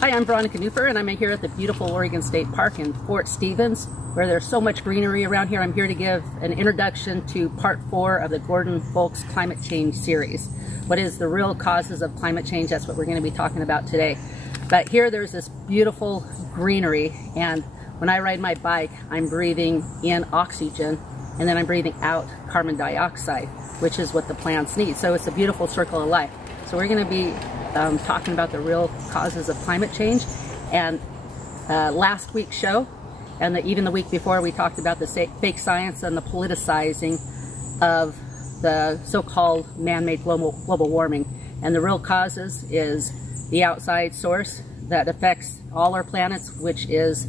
Hi, I'm Veronica Newfer, and I'm here at the beautiful Oregon State Park in Fort Stevens, where there's so much greenery around here. I'm here to give an introduction to part 4 of the Gordon Folks Climate Change series. What is the real causes of climate change? That's what we're going to be talking about today. But here there's this beautiful greenery, and when I ride my bike, I'm breathing in oxygen, and then I'm breathing out carbon dioxide, which is what the plants need. So it's a beautiful circle of life. So we're going to be talking about the real causes of climate change. And last week's show, and even the week before, we talked about the fake science and the politicizing of the so-called man-made global warming. And the real causes is the outside source that affects all our planets, which is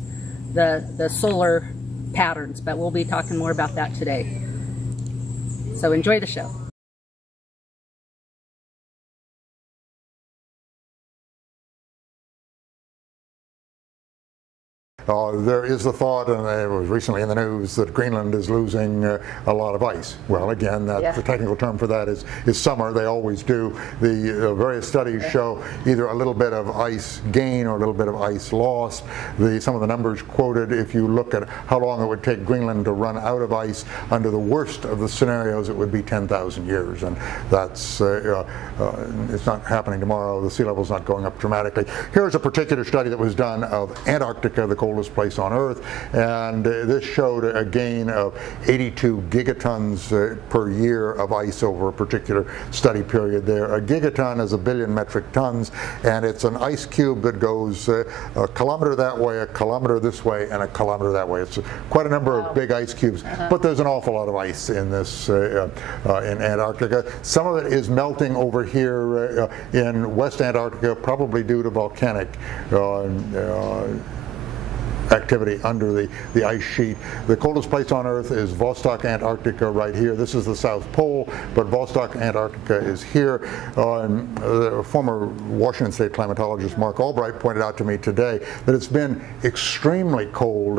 the solar patterns. But we'll be talking more about that today. So enjoy the show. There is the thought, and it was recently in the news, that Greenland is losing a lot of ice. Well, again, the technical term for that is summer. They always do. The various studies show either a little bit of ice gain or a little bit of ice lost. Some of the numbers quoted, if you look at how long it would take Greenland to run out of ice, under the worst of the scenarios, it would be 10,000 years. And that's, it's not happening tomorrow. The sea level's not going up dramatically. Here's a particular study that was done of Antarctica, the coldest place on Earth, and this showed a gain of 82 gigatons per year of ice over a particular study period there. A gigaton is 1 billion metric tons, and it's an ice cube that goes a kilometer that way, a kilometer this way, and a kilometer that way. It's quite a number of big ice cubes, but there's an awful lot of ice in this in Antarctica. Some of it is melting over here in West Antarctica, probably due to volcanic activity under the ice sheet. The coldest place on Earth is Vostok, Antarctica, right here. This is the South Pole, but Vostok, Antarctica is here. The former Washington State climatologist Mark Albright pointed out to me today that it's been extremely cold,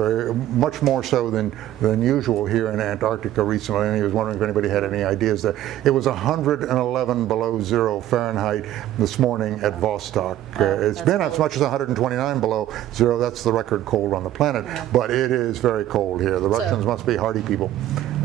much more so than usual here in Antarctica recently, and he was wondering if anybody had any ideas there. It was 111 below zero Fahrenheit this morning at Vostok. It's been as much as 129 below zero. That's the record cold on the planet, but it is very cold here. The Russians must be hardy people.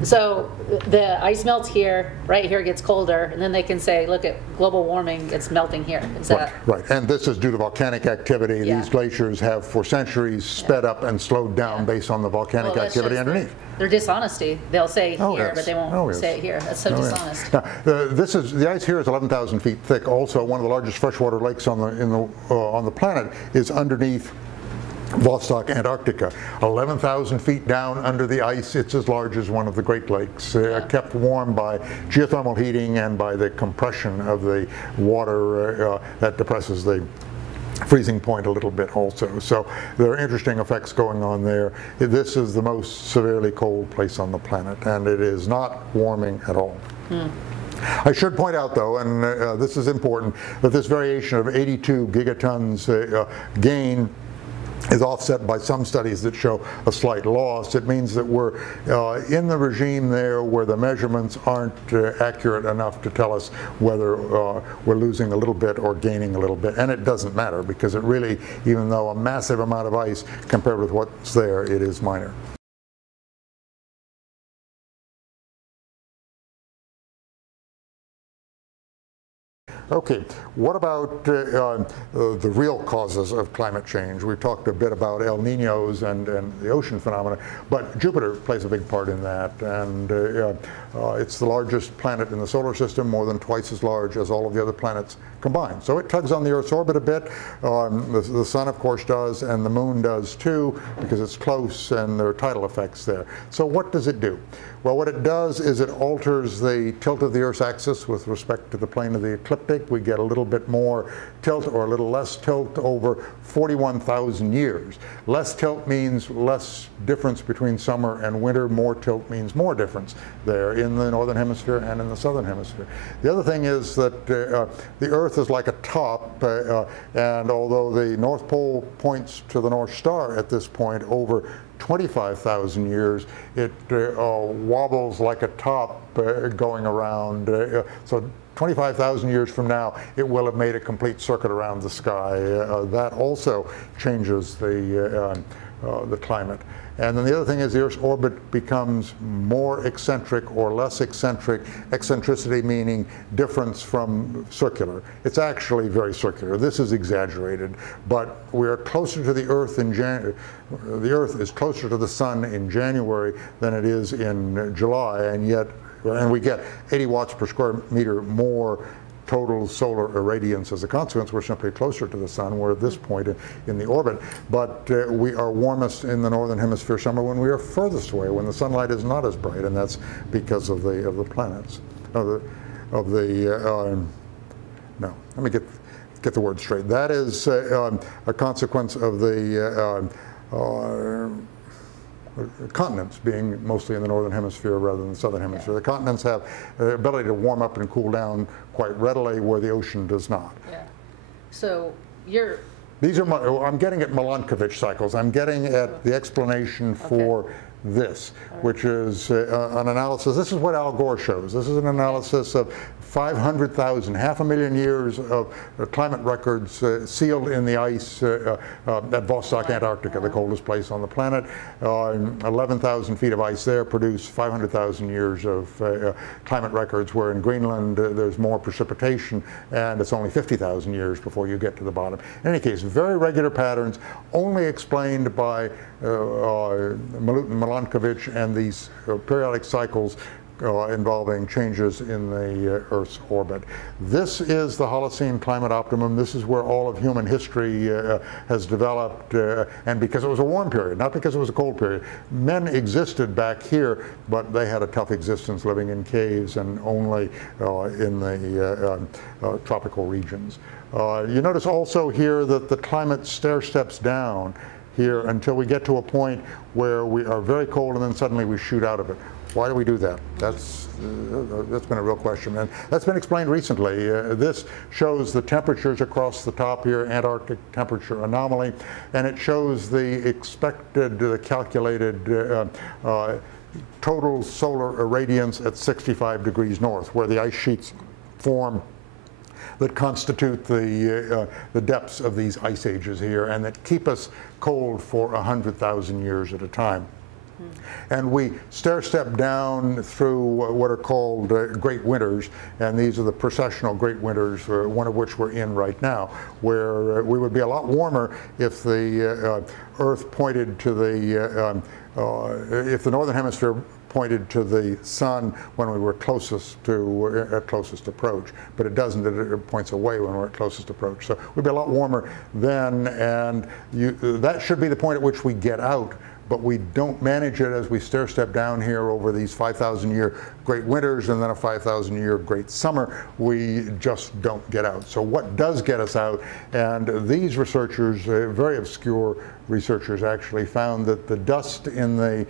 So the ice melts here, right here it gets colder, and then they can say, look at global warming, it's melting here. Is that right, and this is due to volcanic activity. These glaciers have for centuries sped up and slowed down based on the volcanic activity underneath. Their dishonesty. They'll say here, but they won't say it here. That's so dishonest. Now, the ice here is 11,000 feet thick. Also, one of the largest freshwater lakes on the planet is underneath Vostok, Antarctica. 11,000 feet down under the ice, it's as large as one of the Great Lakes, kept warm by geothermal heating and by the compression of the water that depresses the freezing point a little bit also. So there are interesting effects going on there. This is the most severely cold place on the planet, and it is not warming at all. I should point out, though, and this is important, that this variation of 82 gigatons gain is offset by some studies that show a slight loss. It means that we're in the regime there where the measurements aren't accurate enough to tell us whether we're losing a little bit or gaining a little bit. And it doesn't matter, because it really, even though a massive amount of ice compared with what's there, it is minor. Okay, what about the real causes of climate change? We've talked a bit about El Niños and the ocean phenomena, but Jupiter plays a big part in that, and it's the largest planet in the solar system, more than twice as large as all of the other planets combined. So it tugs on the Earth's orbit a bit. The sun, of course, does, and the moon does too, because it's close and there are tidal effects there. So what does it do? Well, what it does is it alters the tilt of the Earth's axis with respect to the plane of the ecliptic. We get a little bit more tilt or a little less tilt over 41,000 years. Less tilt means less difference between summer and winter. More tilt means more difference there in the northern hemisphere and in the southern hemisphere. The other thing is that the Earth is like a top, and although the North Pole points to the North Star at this point, over 25,000 years, it wobbles like a top going around. So 25,000 years from now, it will have made a complete circuit around the sky. That also changes the climate. And then the other thing is the Earth's orbit becomes more eccentric or less eccentric, eccentricity meaning difference from circular. It's actually very circular. This is exaggerated, but we are closer to the Earth in the Earth is closer to the Sun in January than it is in July, and we get 80 watts per square meter more total solar irradiance as a consequence. We're simply closer to the Sun. We're at this point in the orbit, but we are warmest in the northern hemisphere summer when we are furthest away, when the sunlight is not as bright, and that's because of the planets, no, let me get the word straight. That is a consequence of the continents being mostly in the northern hemisphere rather than the southern hemisphere. Yeah. The continents have the ability to warm up and cool down quite readily, where the ocean does not. Yeah. So these are I'm getting at Milankovitch cycles. I'm getting at the explanation for this, which is an analysis. This is what Al Gore shows. This is an analysis of 500,000, 500,000 years of climate records sealed in the ice at Vostok, Antarctica, the coldest place on the planet. 11,000 feet of ice there produce 500,000 years of climate records, where in Greenland there's more precipitation, and it's only 50,000 years before you get to the bottom. In any case, very regular patterns, only explained by Milankovitch and these periodic cycles involving changes in the Earth's orbit. This is the Holocene climate optimum. This is where all of human history has developed, and because it was a warm period, not because it was a cold period. Men existed back here, but they had a tough existence living in caves and only in the tropical regions. You notice also here that the climate stair steps down here until we get to a point where we are very cold and then suddenly we shoot out of it. Why do we do that? That's been a real question, and that's been explained recently. This shows the temperatures across the top here, Antarctic temperature anomaly, and it shows the expected, the calculated total solar irradiance at 65 degrees north, where the ice sheets form that constitute the depths of these ice ages here, and that keep us cold for 100,000 years at a time. And we stair-step down through what are called great winters, and these are the precessional great winters, one of which we're in right now, where we would be a lot warmer if the Earth pointed to the, if the northern hemisphere pointed to the Sun when we were closest to at closest approach, but it doesn't. It points away when we're at closest approach. So we'd be a lot warmer then, and that should be the point at which we get out. But we don't manage it as we stair-step down here over these 5,000-year great winters and then a 5,000-year great summer. We just don't get out. So what does get us out? And these researchers, very obscure researchers, actually found that the dust in the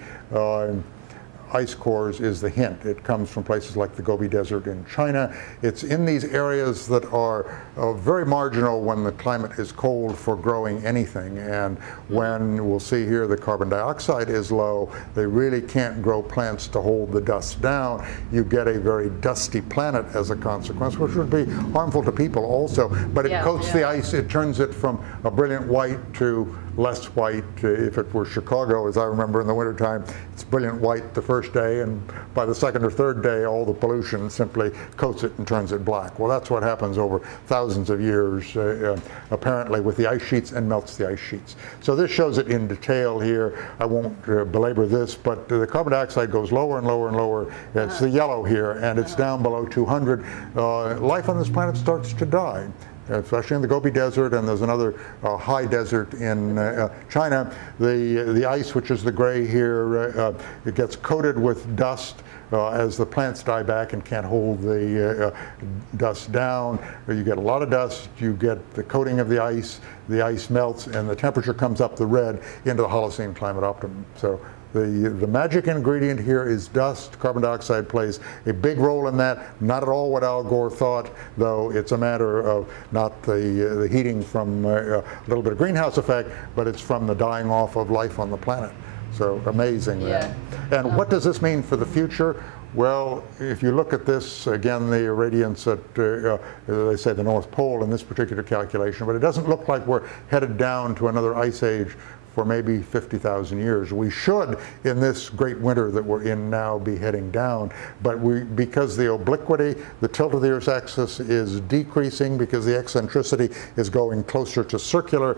ice cores is the hint. It comes from places like the Gobi Desert in China. It's in these areas that are very marginal when the climate is cold for growing anything. And when, we'll see here, the carbon dioxide is low, they really can't grow plants to hold the dust down. You get a very dusty planet as a consequence, which would be harmful to people also. But it coats the ice, it turns it from a brilliant white to less white. If it were Chicago, as I remember in the wintertime, it's brilliant white the first day, and by the second or third day, all the pollution simply coats it and turns it black. Well, that's what happens over thousands of years, apparently, with the ice sheets, and melts the ice sheets. So this shows it in detail here. I won't belabor this, but the carbon dioxide goes lower and lower and lower. It's the yellow here, and it's down below 200. Life on this planet starts to die, especially in the Gobi Desert, and there's another high desert in China. The ice, which is the gray here, it gets coated with dust as the plants die back and can't hold the dust down. You get a lot of dust, you get the coating of the ice melts, and the temperature comes up the red into the Holocene climate optimum. So the magic ingredient here is dust. Carbon dioxide plays a big role in that. Not at all what Al Gore thought, though. It's a matter of not the heating from a little bit of greenhouse effect, but it's from the dying off of life on the planet. So amazing. Yeah. And what does this mean for the future? Well, if you look at this, again, the irradiance at, they say the North Pole in this particular calculation, but it doesn't look like we're headed down to another ice age for maybe 50,000 years. We should, in this great winter that we're in now, be heading down, but because the obliquity, the tilt of the Earth's axis is decreasing, because the eccentricity is going closer to circular,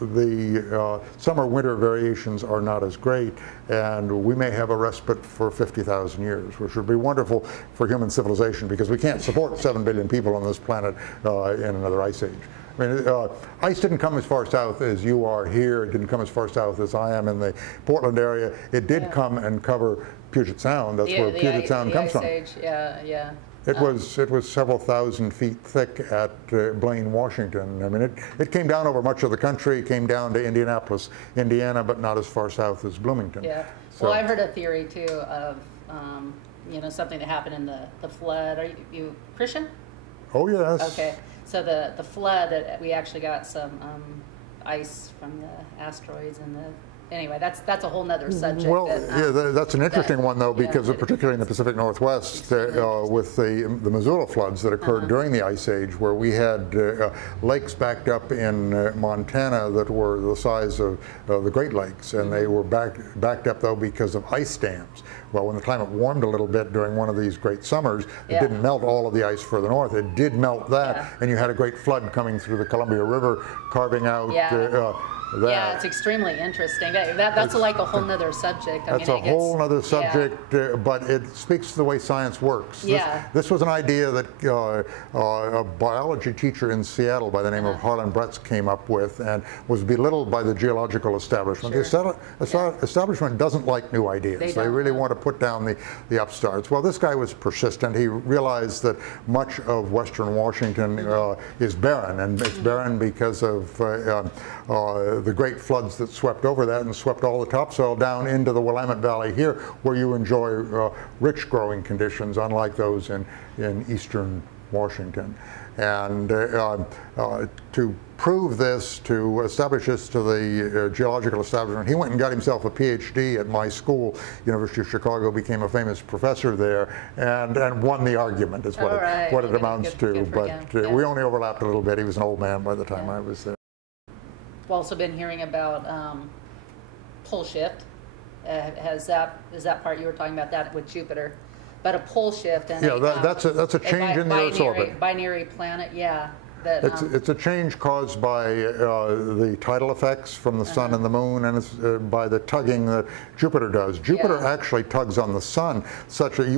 the summer-winter variations are not as great, and we may have a respite for 50,000 years, which would be wonderful for human civilization, because we can't support 7 billion people on this planet in another ice age. I mean, ice didn't come as far south as you are here. It didn't come as far south as I am in the Portland area. It did come and cover Puget Sound. That's where Puget Sound comes from. It was several thousand feet thick at Blaine, Washington. I mean, it came down over much of the country. It came down to Indianapolis, Indiana, but not as far south as Bloomington. Yeah. So, well, I've heard a theory too of you know, something that happened in the flood. Are you Christian? Oh yes. Okay. So the flood, that we actually got some ice from the asteroids and the. Anyway, that's a whole nother subject. Well, that's an interesting one, though, because particularly in the Pacific Northwest, with the Missoula floods that occurred during the Ice Age, where we had lakes backed up in Montana that were the size of the Great Lakes, and they were backed up, though, because of ice dams. Well, when the climate warmed a little bit during one of these great summers, it didn't melt all of the ice further north. It did melt that, and you had a great flood coming through the Columbia River, carving out yeah, it's extremely interesting. That's like a whole nother subject. That's a whole other subject, but it speaks to the way science works. This was an idea that a biology teacher in Seattle by the name of Harlan Bretz came up with, and was belittled by the geological establishment. The establishment doesn't like new ideas. They really want to put down the upstarts. Well, this guy was persistent. He realized that much of western Washington is barren, and it's barren because of the great floods that swept over that and swept all the topsoil down into the Willamette Valley here, where you enjoy rich growing conditions, unlike those in eastern Washington. And to prove this, to establish this to the geological establishment, he went and got himself a PhD at my school, University of Chicago, became a famous professor there, and won the argument, is what it amounts to. But we only overlapped a little bit. He was an old man by the time I was there. I've also been hearing about pole shift. Is that part you were talking about that with Jupiter? But a pole shift and that's a change in the Earth's orbit. Binary planet, it's a change caused by the tidal effects from the sun and the moon, and it's by the tugging that Jupiter does. Jupiter actually tugs on the sun,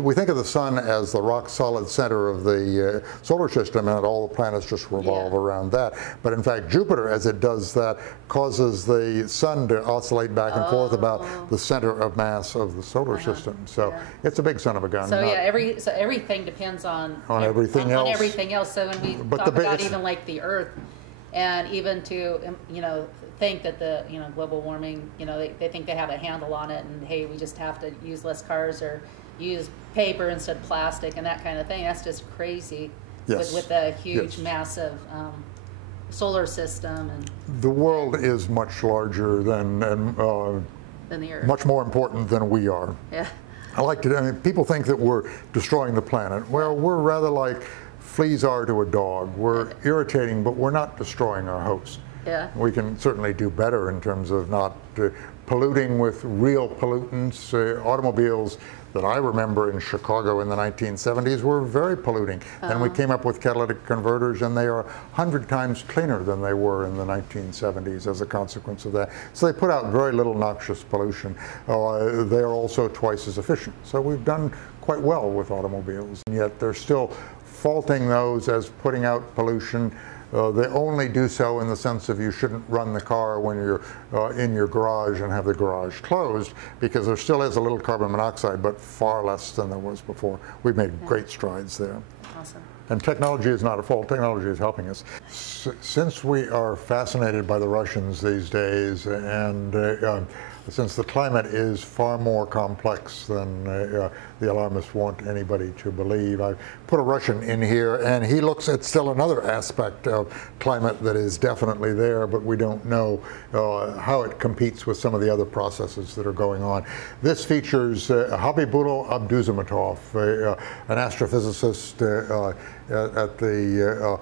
we think of the sun as the rock-solid center of the solar system, and all the planets just revolve around that. But in fact, Jupiter, as it does that, causes the sun to oscillate back and forth about the center of mass of the solar system. So it's a big son of a gun. So everything depends on everything else. On everything else. So when we talk about even like the Earth, and even to think that the global warming, they think they have a handle on it, and hey, we just have to use less cars or use paper instead of plastic and that kind of thing. That's just crazy. With the huge, massive solar system, and the world is much larger than the Earth, much more important than we are. People think that we're destroying the planet. Well, we're rather like fleas are to a dog. We're irritating, but we're not destroying our host. We can certainly do better in terms of not polluting with real pollutants. Automobiles that I remember in Chicago in the 1970s were very polluting. And we came up with catalytic converters, and they are 100 times cleaner than they were in the 1970s as a consequence of that. So they put out very little noxious pollution. They are also twice as efficient. So we've done quite well with automobiles, and yet they're still faulting those as putting out pollution. They only do so in the sense of you shouldn't run the car when you're in your garage and have the garage closed, because there still is a little carbon monoxide, but far less than there was before. We've made great strides there. Awesome. And technology is not a fault. Technology is helping us. Since we are fascinated by the Russians these days, and since the climate is far more complex than the alarmists want anybody to believe. I put a Russian in here, and he looks at still another aspect of climate that is definitely there, but we don't know how it competes with some of the other processes that are going on. This features Habibulo Abdusmatov, an astrophysicist at the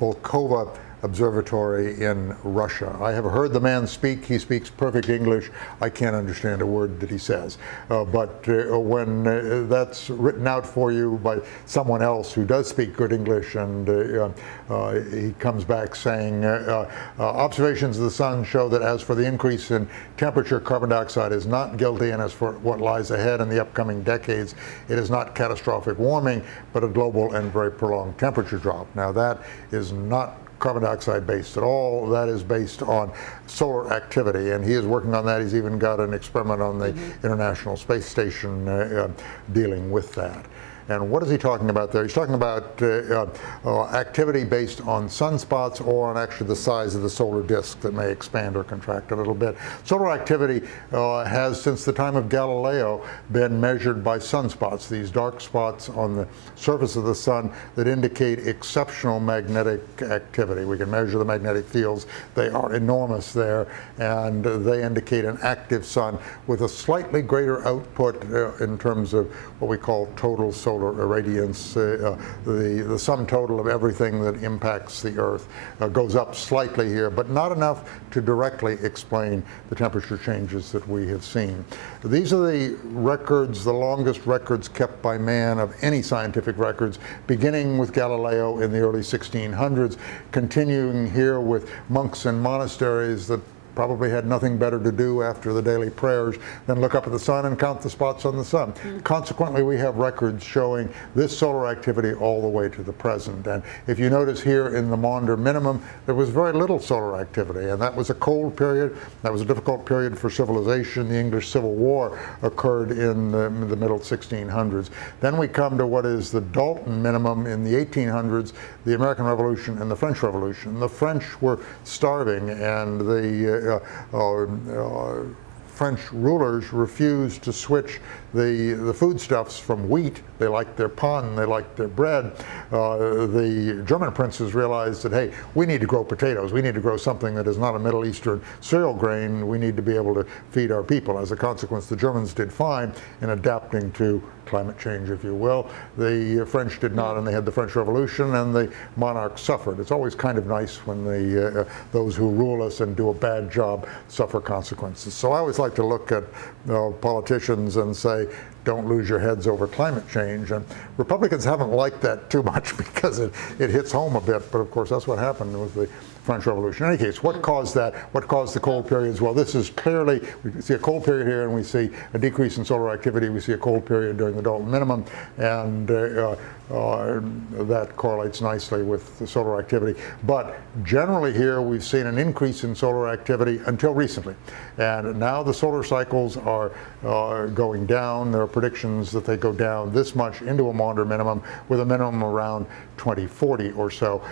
Volkova Observatory in Russia. I have heard the man speak. He speaks perfect English. I can't understand a word that he says. But when that's written out for you by someone else who does speak good English, and he comes back saying, observations of the sun show that as for the increase in temperature, carbon dioxide is not guilty, and as for what lies ahead in the upcoming decades, it is not catastrophic warming, but a global and very prolonged temperature drop. Now, that is not carbon dioxide based at all. That is based on solar activity, and he is working on that. He's even got an experiment on the International Space Station dealing with that. And what is he talking about there? He's talking about activity based on sunspots or on actually the size of the solar disk that may expand or contract a little bit. Solar activity has, since the time of Galileo, been measured by sunspots, these dark spots on the surface of the sun that indicate exceptional magnetic activity. We can measure the magnetic fields. They are enormous there, and they indicate an active sun with a slightly greater output in terms of what we call total solar irradiance. The sum total of everything that impacts the Earth goes up slightly here, but not enough to directly explain the temperature changes that we have seen. These are the records, the longest records kept by man of any scientific records, beginning with Galileo in the early 1600s, continuing here with monks and monasteries that probably had nothing better to do after the daily prayers than look up at the sun and count the spots on the sun. Consequently, we have records showing this solar activity all the way to the present. And if you notice here in the Maunder minimum, there was very little solar activity, and that was a cold period. That was a difficult period for civilization. The English Civil War occurred in the middle 1600s. Then we come to what is the Dalton minimum in the 1800s, the American Revolution and the French Revolution. The French were starving, and the French rulers refused to switch the foodstuffs from wheat. They liked their pun, they liked their bread. The German princes realized that, hey, we need to grow potatoes. We need to grow something that is not a Middle Eastern cereal grain. We need to be able to feed our people. As a consequence, the Germans did fine in adapting to climate change, if you will. The French did not, and they had the French Revolution, and the monarchs suffered. It's always kind of nice when those who rule us and do a bad job suffer consequences. So I always like to look at politicians and say, don't lose your heads over climate change. And Republicans haven't liked that too much because it hits home a bit, but of course that's what happened with the French Revolution. In any case, what caused that? What caused the cold periods? Well, this is clearly, we see a cold period here, and we see a decrease in solar activity. We see a cold period during the Dalton minimum, and that correlates nicely with the solar activity. But generally here, we've seen an increase in solar activity until recently. And now the solar cycles are going down. There are predictions that they go down this much into a Maunder minimum, with a minimum around 2040 or so.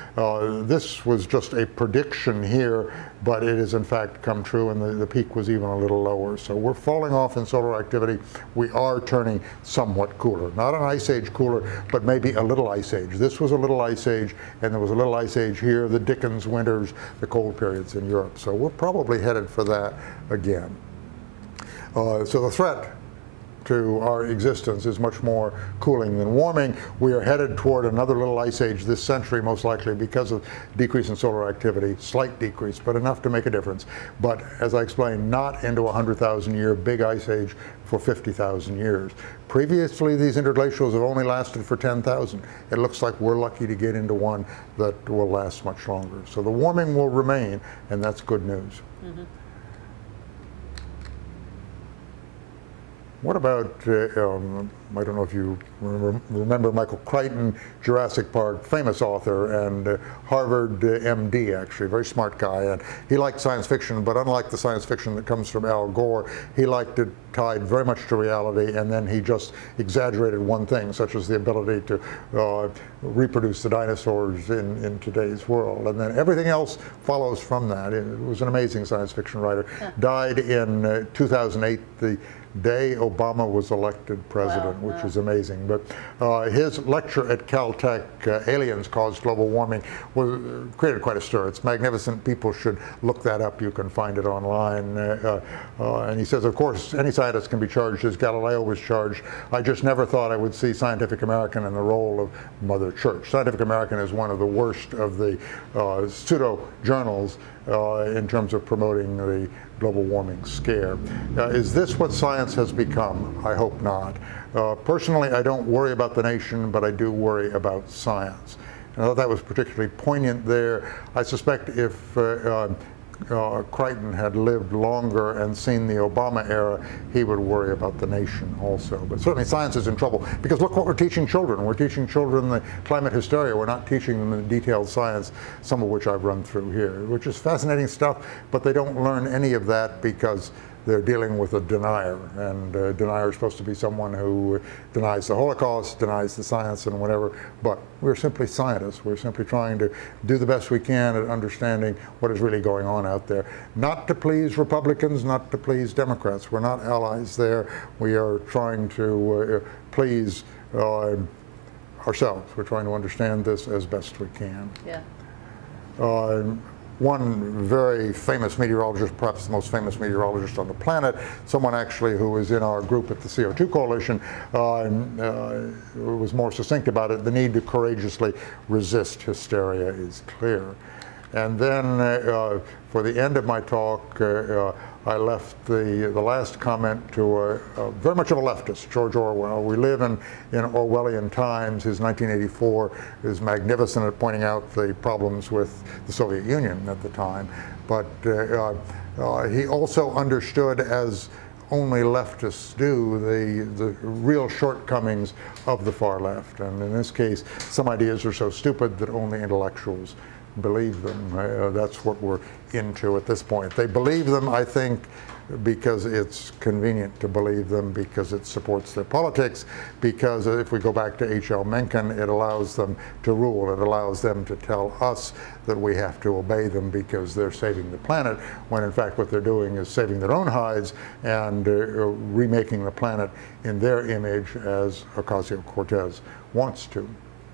This was just a prediction here, but it has in fact come true, and the peak was even a little lower. So we're falling off in solar activity. We are turning somewhat cooler. Not an ice age cooler, but maybe a little ice age. This was a little ice age, and there was a little ice age here, the Dickens winters, the cold periods in Europe. So we're probably headed for that again. So the threat to our existence is much more cooling than warming. We are headed toward another little ice age this century, most likely because of decrease in solar activity, slight decrease, but enough to make a difference. But as I explained, not into a 100,000-year big ice age for 50,000 years. Previously, these interglacials have only lasted for 10,000. It looks like we're lucky to get into one that will last much longer. So the warming will remain, and that's good news. What about I don't know if you remember Michael Crichton, Jurassic Park, famous author, and Harvard MD, actually, very smart guy. And he liked science fiction, but unlike the science fiction that comes from Al Gore, he liked it tied very much to reality, and then he just exaggerated one thing, such as the ability to reproduce the dinosaurs in today's world. And then everything else follows from that. It was an amazing science fiction writer. Yeah. Died in 2008, the day Obama was elected president, wow, which is amazing. But his lecture at Caltech, Aliens Cause Global Warming, created quite a stir. It's magnificent. People should look that up. You can find it online. And he says, of course, any scientist can be charged as Galileo was charged. I just never thought I would see Scientific American in the role of Mother Church. Scientific American is one of the worst of the pseudo-journals in terms of promoting the global warming scare. Is this what science has become? I hope not. Personally, I don't worry about the nation, but I do worry about science. And I thought that was particularly poignant there. I suspect if Crichton had lived longer and seen the Obama era, he would worry about the nation also. But certainly science is in trouble, because look what we're teaching children. We're teaching children the climate hysteria. We're not teaching them the detailed science, some of which I've run through here, which is fascinating stuff, but they don't learn any of that because they're dealing with a denier, and a denier is supposed to be someone who denies the Holocaust, denies the science and whatever, but we're simply scientists. We're simply trying to do the best we can at understanding what is really going on out there. Not to please Republicans, not to please Democrats. We're not allies there. We are trying to please ourselves. We're trying to understand this as best we can. Yeah. One very famous meteorologist, perhaps the most famous meteorologist on the planet, someone actually who was in our group at the CO2 Coalition, was more succinct about it. The need to courageously resist hysteria is clear. And then for the end of my talk, I left the last comment to very much of a leftist, George Orwell. We live in Orwellian times. His 1984 is magnificent at pointing out the problems with the Soviet Union at the time. But he also understood, as only leftists do, the real shortcomings of the far left. And in this case, some ideas are so stupid that only intellectuals believe them. That's what we're into at this point. They believe them, I think, because it's convenient to believe them, because it supports their politics, because if we go back to H.L. Mencken, it allows them to rule. It allows them to tell us that we have to obey them because they're saving the planet, when in fact what they're doing is saving their own hides and remaking the planet in their image as Ocasio-Cortez wants to.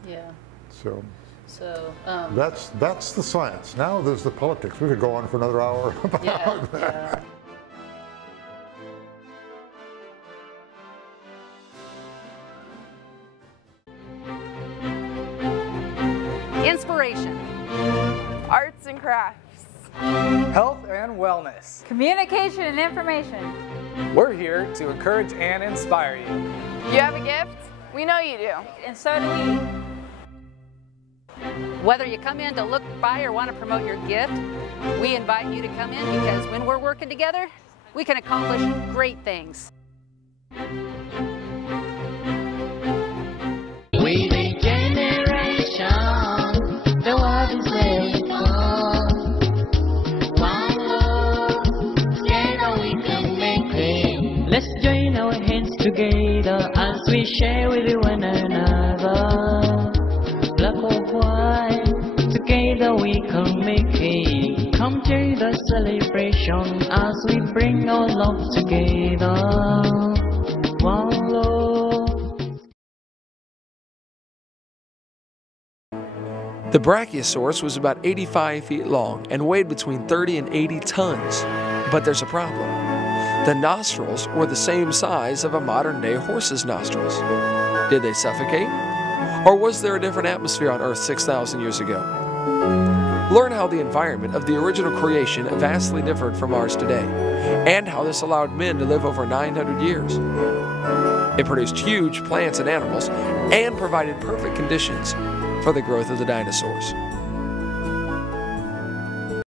Yeah. So that's the science. Now there's the politics. We could go on for another hour about that. Inspiration. Arts and crafts. Health and wellness. Communication and information. We're here to encourage and inspire you. You have a gift? We know you do. And so do we. Whether you come in to look, buy, or want to promote your gift, we invite you to come in, because when we're working together, we can accomplish great things. We the generation, the world is waiting for. One love, together we can make it. Let's join our hands together as we share with one another. Black or white, together we can make it. Come to the celebration as we bring our love together. One love. The Brachiosaurus was about 85 feet long and weighed between 30 and 80 tons. But there's a problem. The nostrils were the same size of a modern-day horse's nostrils. Did they suffocate? Or was there a different atmosphere on Earth 6,000 years ago? Learn how the environment of the original creation vastly differed from ours today, and how this allowed men to live over 900 years. It produced huge plants and animals, and provided perfect conditions for the growth of the dinosaurs.